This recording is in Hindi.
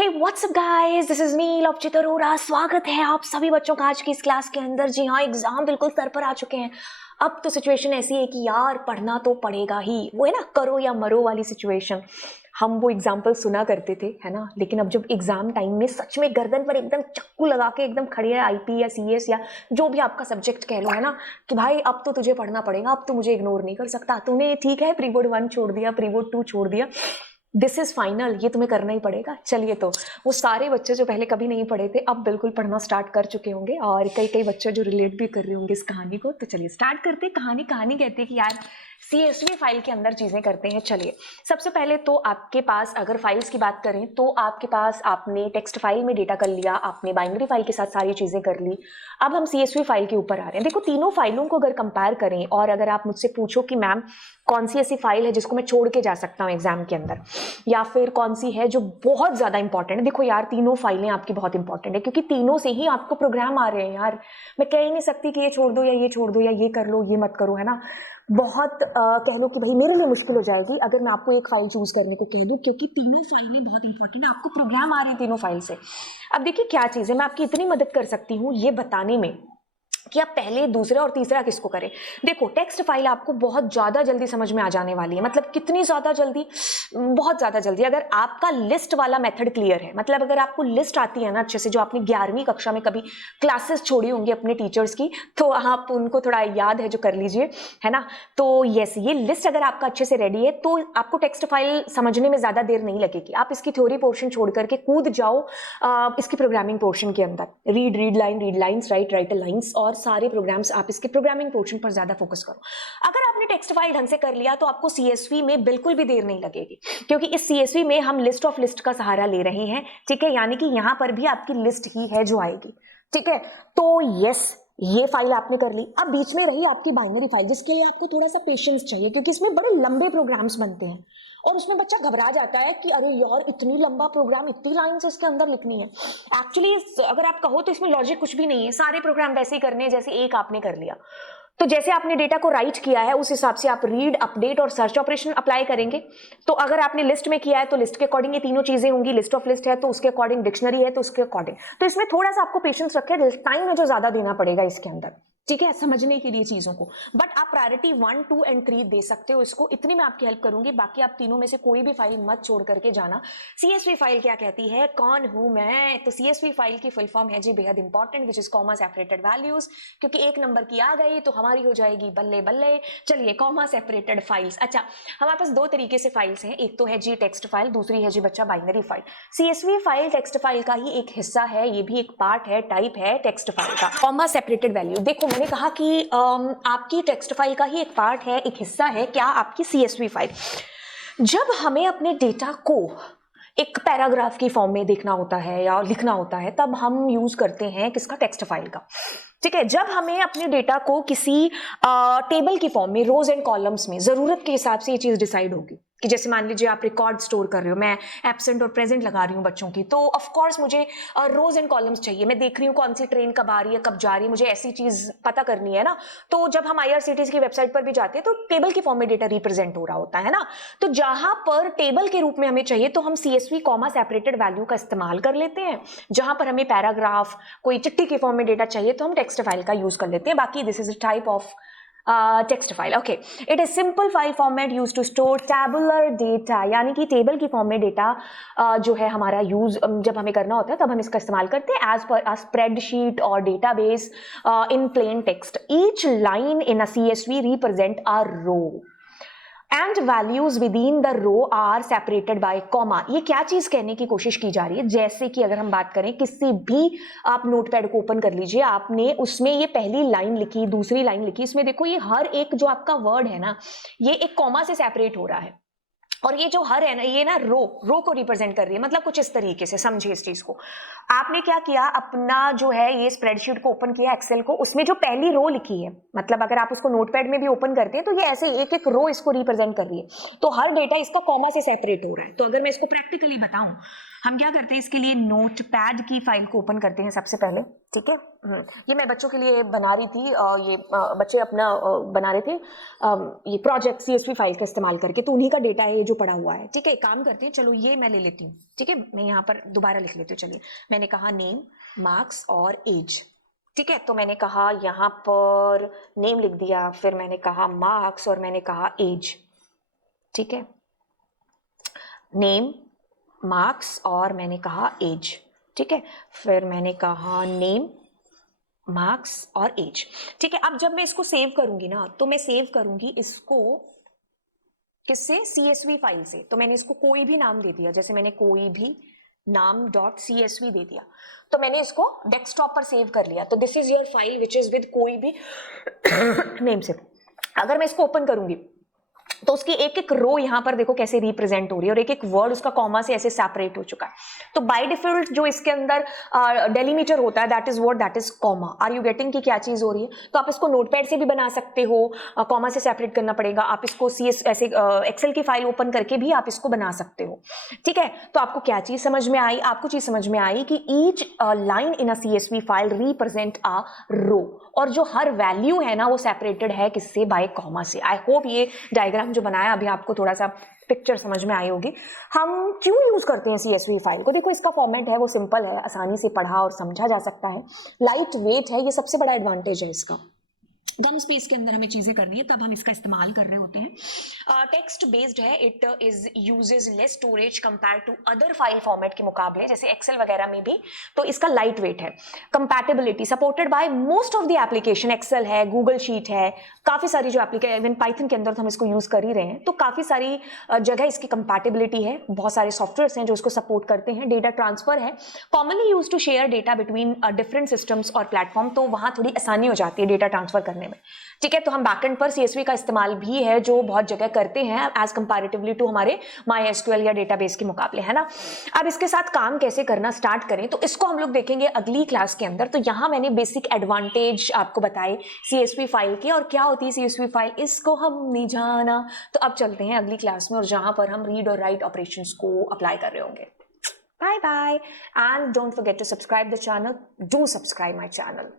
Hey what's up guys, this is me Lavchit Arora. स्वागत है आप सभी बच्चों का आज की इस क्लास के अंदर। जी हाँ, एग्जाम बिल्कुल सर पर आ चुके हैं। अब तो सिचुएशन ऐसी है कि यार पढ़ना तो पड़ेगा ही, वो है ना करो या मरो वाली सिचुएशन। हम वो एग्जाम्पल सुना करते थे, है ना, लेकिन अब जब एग्जाम टाइम में सच में गर्दन पर एकदम चक्कू लगा के एकदम खड़ी है आईपी या सीएस या जो भी आपका सब्जेक्ट कह लो, है ना, कि भाई अब तो तुझे पढ़ना पड़ेगा, अब तो मुझे इग्नोर नहीं कर सकता। तूने ठीक है प्री बोर्ड 1 छोड़ दिया, प्री बोर्ड 2 छोड़ दिया, दिस इज फाइनल, ये तुम्हें करना ही पड़ेगा। चलिए, तो वो सारे बच्चे जो पहले कभी नहीं पढ़े थे अब बिल्कुल पढ़ना स्टार्ट कर चुके होंगे, और कई कई बच्चे जो रिलेट भी कर रहे होंगे इस कहानी को। तो चलिए स्टार्ट करते हैं। कहानी कहती है कि यार CSV फाइल के अंदर चीजें करते हैं। चलिए, सबसे पहले तो आपके पास अगर फाइल्स की बात करें तो आपके पास आपने टेक्स्ट फाइल में डेटा कर लिया, आपने बाइनरी फाइल के साथ सारी चीजें कर ली। अब हम CSV फाइल के ऊपर आ रहे हैं। देखो, तीनों फाइलों को अगर कंपेयर करें और अगर आप मुझसे पूछो कि मैम कौन सी ऐसी फाइल है जिसको मैं छोड़ के जा सकता हूँ एग्जाम के अंदर, या फिर कौन सी है जो बहुत ज्यादा इंपॉर्टेंट है, देखो यार तीनों फाइलें आपकी बहुत इंपॉर्टेंट है, क्योंकि तीनों से ही आपको प्रोग्राम आ रहे हैं। यार मैं कह ही नहीं सकती कि ये छोड़ दो या ये छोड़ दो या ये कर लो ये मत करो, है ना। बहुत कह लो कि भाई मेरे लिए मुश्किल हो जाएगी अगर मैं आपको एक फाइल चूज करने को कह दूं, क्योंकि तीनों फाइलें बहुत इंपॉर्टेंट है, आपको प्रोग्राम आ रहे हैं तीनों फाइल से। अब देखिए क्या चीज है, मैं आपकी इतनी मदद कर सकती हूँ ये बताने में कि आप पहले, दूसरा और तीसरा किसको करें। देखो, टेक्स्ट फाइल आपको बहुत ज्यादा जल्दी समझ में आ जाने वाली है। मतलब कितनी ज्यादा जल्दी, बहुत ज्यादा जल्दी। अगर आपका लिस्ट वाला मेथड क्लियर है, मतलब अगर आपको लिस्ट आती है ना अच्छे से, जो आपने 11वीं कक्षा में कभी क्लासेस छोड़ी होंगी अपने टीचर्स की, तो आप उनको थोड़ा याद है जो कर लीजिए, है ना। तो यस, ये लिस्ट अगर आपका अच्छे से रेडी है तो आपको टेक्स्ट फाइल समझने में ज्यादा देर नहीं लगेगी। आप इसकी थ्योरी पोर्शन छोड़ करके कूद जाओ इसकी प्रोग्रामिंग पोर्शन के अंदर। रीड लाइन्स, राइट लाइन्स, और सारे प्रोग्राम्स आप इसके प्रोग्रामिंग पोर्शन पर ज्यादा फोकस करो। अगर आपने टेक्स्ट फाइल ढंग से कर लिया तो आपको CSV में बिल्कुल भी देर नहीं लगेगी, क्योंकि इस CSV में हम लिस्ट ऑफ लिस्ट का सहारा ले रहे हैं, ठीक है। यानी कि यहां पर भी आपकी लिस्ट ही है जो आएगी, ठीक है। तो यस, ये फाइल आपने कर ली। अब बीच में रही आपकी बाइनरी फाइल, जिसके लिए आपको थोड़ा सा पेशेंस चाहिए, क्योंकि इसमें बड़े लंबे प्रोग्राम्स बनते हैं और उसमें बच्चा घबरा जाता है कि अरे यार इतनी लंबा प्रोग्राम, इतनी लाइंस इसके अंदर लिखनी है। एक्चुअली अगर आप कहो तो इसमें लॉजिक कुछ भी नहीं है, सारे प्रोग्राम वैसे ही करने हैं जैसे एक आपने कर लिया। तो जैसे आपने डेटा को राइट किया है उस हिसाब से आप रीड, अपडेट और सर्च ऑपरेशन अप्लाई करेंगे। तो अगर आपने लिस्ट में किया है तो लिस्ट के अकॉर्डिंग ये तीनों चीजें होंगी, लिस्ट ऑफ लिस्ट है तो उसके अकॉर्डिंग, डिक्शनरी है तो उसके अकॉर्डिंग। तो इसमें थोड़ा सा आपको पेशेंस रखे, टाइम है जो ज्यादा देना पड़ेगा इसके अंदर, ठीक है, समझने के लिए चीजों को। बट आप प्रायोरिटी 1, 2 एंड 3 दे सकते हो इसको, इतनी मैं आपकी हेल्प करूंगी। बाकी आप तीनों में से कोई भी फाइल मत छोड़ करके जाना। CSV फाइल क्या कहती है, कौन हूं मैं, तो CSV फाइल की फुल फॉर्म है जी बेहद important, which is comma separated values, क्योंकि एक नंबर की आ गई तो हमारी हो जाएगी बल्ले बल्ले। चलिए, कॉमा सेपरेटेड फाइल्स। अच्छा, हमारे पास दो तरीके से फाइल्स हैं, एक तो है जी टेक्स्ट फाइल, दूसरी है जी बच्चा binary file. CSV file text file का ही एक हिस्सा है, ये भी एक पार्ट है, टाइप है टेक्स्ट फाइल का। कॉमा सेपरेटेड वैल्यू, देखो मैंने कहा कि आपकी टेक्स्ट फाइल का ही एक पार्ट है, एक हिस्सा है क्या आपकी CSV फाइल। जब हमें अपने डेटा को एक पैराग्राफ की फॉर्म में देखना होता है या लिखना होता है, तब हम यूज करते हैं किसका, टेक्स्ट फाइल का, ठीक है। जब हमें अपने डेटा को किसी टेबल की फॉर्म में, रोज एंड कॉलम्स में, जरूरत के हिसाब से ये चीज डिसाइड होगी कि जैसे मान लीजिए आप रिकॉर्ड स्टोर कर रहे हो, मैं एब्सेंट और प्रेजेंट लगा रही हूँ बच्चों की, तो ऑफ कोर्स मुझे रोज एंड कॉलम्स चाहिए। मैं देख रही हूँ कौन सी ट्रेन कब आ रही है, कब जा रही है, मुझे ऐसी चीज पता करनी है ना। तो जब हम IRCTC की वेबसाइट पर भी जाते हैं तो टेबल की फॉर्म में डेटा रिप्रेजेंट हो रहा होता है ना। तो जहां पर टेबल के रूप में हमें चाहिए तो हम CSV कॉमा सेपरेटेड वैल्यू का इस्तेमाल कर लेते हैं। जहां पर हमें पैराग्राफ, कोई चिट्ठी की फॉर्म में डेटा चाहिए तो हम टेक्स्ट फाइल का यूज कर लेते हैं। बाकी this is a type of text file, okay. It is simple file format use to store tabular data, यानी कि टेबल की फॉर्म में डेटा जो है हमारा यूज जब हमें करना होता है तब हम इसका इस्तेमाल करते हैं एज पर अ स्प्रेडशीट और database in plain text. Each line in a CSV represent a row and values within the row are separated by comma. ये क्या चीज कहने की कोशिश की जा रही है, जैसे कि अगर हम बात करें किसी भी, आप नोटपैड को ओपन कर लीजिए, आपने उसमें ये पहली लाइन लिखी, दूसरी लाइन लिखी, इसमें देखो ये हर एक जो आपका वर्ड है ना, ये एक कॉमा से सेपरेट हो रहा है, और ये जो हर है ना, ये ना रो को रिप्रेजेंट कर रही है। मतलब कुछ इस तरीके से समझिए इस चीज को। आपने क्या किया, अपना जो है ये स्प्रेडशीट को ओपन किया, एक्सेल को, उसमें जो पहली रो लिखी है, मतलब अगर आप उसको नोटपैड में भी ओपन करते हैं तो ये ऐसे एक एक रो इसको रिप्रेजेंट कर रही है, तो हर डेटा इसका कॉमा से सेपरेट हो रहा है। तो अगर मैं इसको प्रैक्टिकली बताऊं हम क्या करते हैं, इसके लिए नोटपैड की फाइल को ओपन करते हैं सबसे पहले, ठीक है। ये मैं बच्चों के लिए बना रही थी, ये बच्चे अपना बना रहे थे ये प्रोजेक्ट CSV फाइल का इस्तेमाल करके, तो उन्हीं का डेटा है ये जो पड़ा हुआ है, ठीक है। एक काम करते हैं, चलो ये मैं ले लेती हूँ, ठीक है। मैं यहाँ पर दोबारा लिख लेती हूँ। चलिए, मैंने कहा नेम, मार्क्स और एज, ठीक है। तो मैंने कहा यहाँ पर नेम लिख दिया, फिर मैंने कहा मार्क्स और मैंने कहा एज, ठीक है। नेम, मार्क्स और मैंने कहा एज, ठीक है। फिर मैंने कहा नेम, मार्क्स और एज, ठीक है। अब जब मैं इसको सेव करूंगी ना, तो मैं सेव करूंगी इसको किससे, CSV फाइल से। तो मैंने इसको कोई भी नाम दे दिया, जैसे मैंने कोई भी नाम .csv दे दिया, तो मैंने इसको डेस्कटॉप पर सेव कर लिया। तो this is your file which is with कोई भी नेम से। अगर मैं इसको ओपन करूंगी तो उसकी एक एक रो यहाँ पर देखो कैसे रिप्रेजेंट हो रही है, और एक एक वर्ड उसका कॉमा से ऐसे सेपरेट हो चुका है। तो बाय डिफॉल्ट जो इसके अंदर डेलीमीटर होता है, that is what, that is comma. Are you getting कि क्या चीज हो रही है? तो आप इसको नोटपैड से भी बना सकते हो, कॉमा से सेपरेट करना पड़ेगा। आप इसको ऐसे एक्सेल की फाइल ओपन करके भी आप इसको बना सकते हो, ठीक है। तो आपको क्या चीज समझ में आई? आपको चीज समझ में आई कि each line in a CSV file represent a row, और जो हर वैल्यू है ना वो सेपरेटेड है किससे, बाय कॉमा से। आई होप ये डायग्राम जो बनाया अभी आपको थोड़ा सा पिक्चर समझ में आई होगी। हम क्यों यूज करते हैं CSV फाइल को? देखो, इसका फॉर्मेट है वो सिंपल है, आसानी से पढ़ा और समझा जा सकता है, लाइट वेट है, ये सबसे बड़ा एडवांटेज है इसका। कम स्पेस के अंदर हमें चीजें करनी है तब हम इसका इस्तेमाल कर रहे होते हैं। टेक्स्ट बेस्ड है, it is uses less storage compare to other file format के मुकाबले, जैसे एक्सेल वगैरह में भी। तो इसका लाइट वेट है। Compatibility supported by most of the application, Excel है, गूगल शीट है, काफी सारी जो एप्लीकेशन, इवन पाइथन के अंदर तो हम इसको यूज कर ही रहे हैं, तो काफी सारी जगह इसकी कंपैटिबिलिटी है। बहुत सारे सॉफ्टवेयर हैं जो इसको सपोर्ट करते हैं। डेटा ट्रांसफर है, commonly use to share data between different systems और प्लेटफॉर्म, तो वहां थोड़ी आसानी हो जाती है डेटा ट्रांसफर करने में, ठीक है। तो हम बैकएंड पर CSV का इस्तेमाल भी है, जो बहुत जगह करते हैं एज कंपैरेटिवली टू हमारे MySQL या डेटाबेस के मुकाबले, है ना। अब इसके साथ काम कैसे करना स्टार्ट करें, तो इसको हम लोग देखेंगे अगली क्लास के अंदर। तो यहां मैंने बेसिक एडवांटेज आपको बताए CSV फाइल के, और क्या होती है CSV फाइल, इसको हम नहीं जाना। तो अब चलते हैं अगली क्लास में, और जहां पर हम रीड और राइट ऑपरेशंस को अप्लाई कर रहे होंगे। Bye bye, and don't forget to subscribe the channel. Do subscribe my channel.